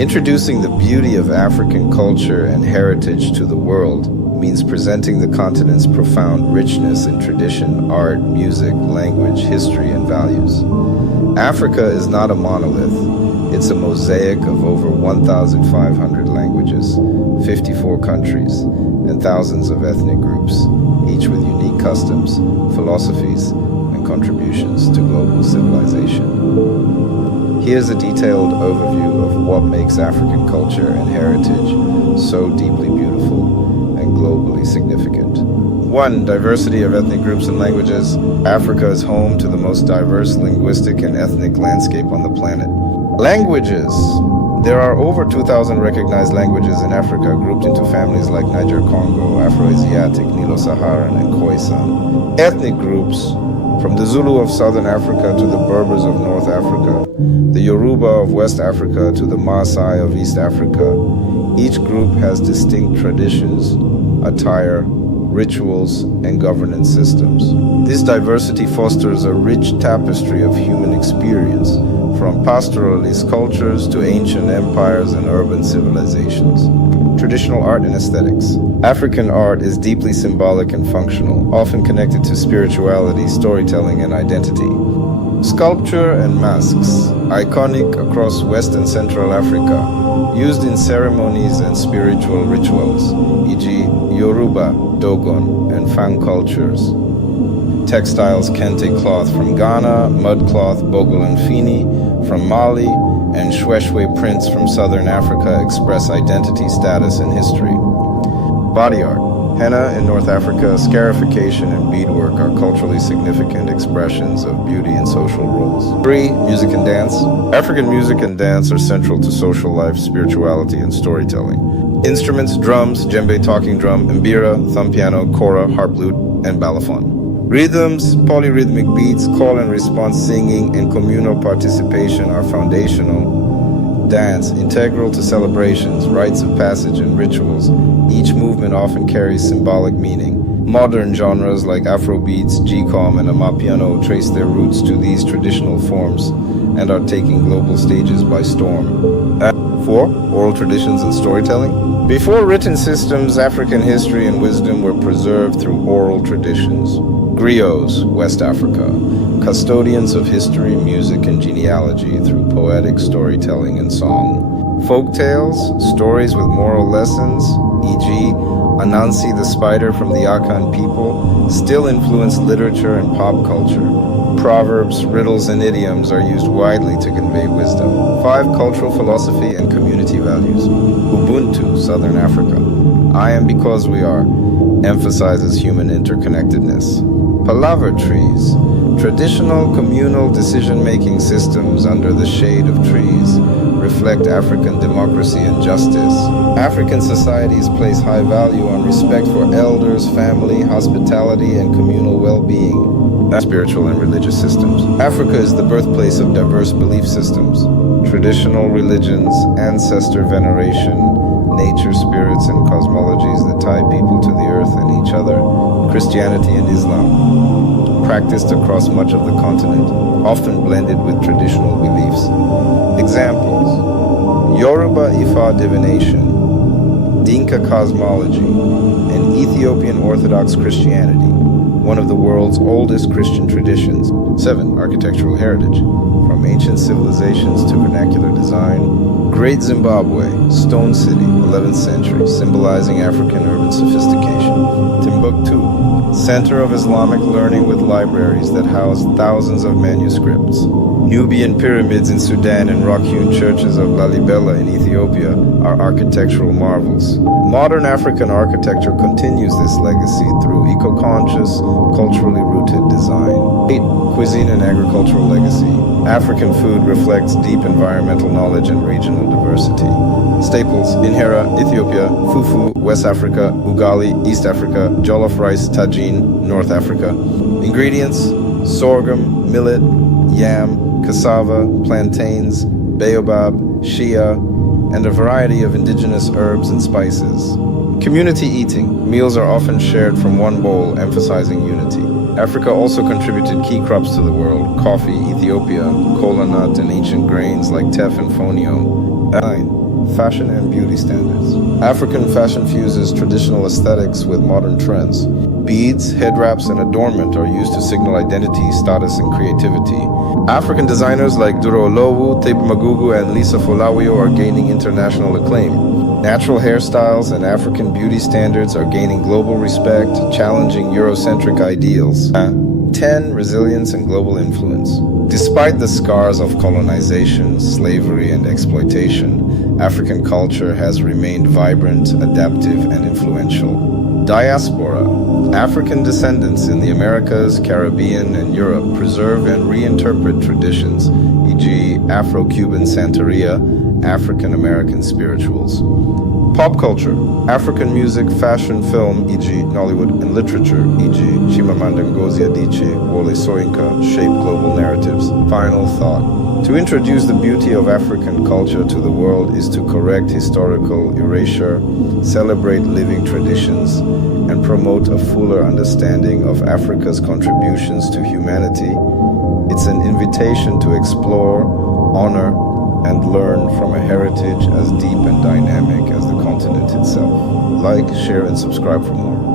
Introducing the beauty of African culture and heritage to the world means presenting the continent's profound richness in tradition, art, music, language, history, and values. Africa is not a monolith. It's a mosaic of over 1,500 languages, 54 countries, and thousands of ethnic groups, each with unique customs, philosophies, and contributions to global civilization. Here's a detailed overview of what makes African culture and heritage so deeply beautiful and globally significant. 1. Diversity of ethnic groups and languages. Africa is home to the most diverse linguistic and ethnic landscape on the planet. Languages. There are over 2,000 recognized languages in Africa, grouped into families like Niger-Congo, Afro-Asiatic, Nilo-Saharan, and Khoisan. Ethnic groups. From the Zulu of Southern Africa to the Berbers of North Africa, the Yoruba of West Africa to the Maasai of East Africa, each group has distinct traditions, attire, rituals, and governance systems. This diversity fosters a rich tapestry of human experience, from pastoralist cultures to ancient empires and urban civilizations. Traditional art and aesthetics. African art is deeply symbolic and functional, often connected to spirituality, storytelling, and identity. Sculpture and masks, iconic across West and Central Africa, used in ceremonies and spiritual rituals, e.g. Yoruba, Dogon, and Fang cultures. Textiles, kente cloth from Ghana, mud cloth, Bogol and Fini from Mali, and Shweshwe prints from Southern Africa express identity, status, and history. Body art. Henna in North Africa, scarification, and beadwork are culturally significant expressions of beauty and social roles. 3. Music and dance. African music and dance are central to social life, spirituality, and storytelling. Instruments, drums, djembe talking drum, mbira, thumb piano, kora, harp lute, and balafon. Rhythms, polyrhythmic beats, call and response singing, and communal participation are foundational. Dance, integral to celebrations, rites of passage, and rituals. Each movement often carries symbolic meaning. Modern genres like Afrobeats, G-Com, and Amapiano trace their roots to these traditional forms and are taking global stages by storm. 4. Oral traditions and storytelling. Before written systems, African history and wisdom were preserved through oral traditions. Griots, West Africa, custodians of history, music, and genealogy through poetic storytelling and song. Folk tales, stories with moral lessons, e.g. Anansi the spider from the Akan people, still influence literature and pop culture. Proverbs, riddles, and idioms are used widely to convey wisdom. 5. Cultural philosophy and community values. Ubuntu, Southern Africa. I am because we are, emphasizes human interconnectedness. Palaver trees, traditional communal decision-making systems under the shade of trees, reflect African democracy and justice. African societies place high value on respect for elders, family, hospitality, and communal well-being. Spiritual and religious systems. Africa is the birthplace of diverse belief systems, traditional religions, ancestor veneration, nature spirits, and cosmologies that tie people to the earth and each other. Christianity and Islam, practiced across much of the continent, often blended with traditional beliefs. Examples: Yoruba Ifa divination, Dinka cosmology, and Ethiopian Orthodox Christianity, one of the world's oldest Christian traditions. 7. Architectural heritage. From ancient civilizations to vernacular design. Great Zimbabwe, Stone City, 11th century, symbolizing African urban sophistication. Timbuktu, center of Islamic learning with libraries that house thousands of manuscripts. Nubian pyramids in Sudan and rock-hewn churches of Lalibela in Ethiopia are architectural marvels. Modern African architecture continues this legacy through eco-conscious, culturally rooted design. 8. Cuisine and agricultural legacy. African food reflects deep environmental knowledge and regional diversity. Staples: injera, Ethiopia; fufu, West Africa; ugali, East Africa; jollof rice, tagine, North Africa. Ingredients: sorghum, millet, yam, cassava, plantains, baobab, shea, and a variety of indigenous herbs and spices. Community eating. Meals are often shared from one bowl, emphasizing unity. Africa also contributed key crops to the world: coffee, Ethiopia, kola nut, and ancient grains like teff and fonio. 9. Fashion and beauty standards. African fashion fuses traditional aesthetics with modern trends. Beads, head wraps, and adornment are used to signal identity, status, and creativity. African designers like Duro Olowu, Tebu Magugu, and Lisa Fulawio are gaining international acclaim. Natural hairstyles and African beauty standards are gaining global respect, challenging Eurocentric ideals. 10. Resilience and global influence. Despite the scars of colonization, slavery, and exploitation, African culture has remained vibrant, adaptive, and influential. Diaspora. African descendants in the Americas, Caribbean, and Europe preserve and reinterpret traditions, e.g., Afro-Cuban Santeria, African-American spirituals. Pop culture. African music, fashion, film, e.g. Nollywood, and literature, e.g. Chimamanda Ngozi Adichie, Wole Soyinka, shape global narratives. Final thought. To introduce the beauty of African culture to the world is to correct historical erasure, celebrate living traditions, and promote a fuller understanding of Africa's contributions to humanity. It's an invitation to explore, honor, and learn from a heritage as deep and dynamic as the continent itself. Like, share, and subscribe for more.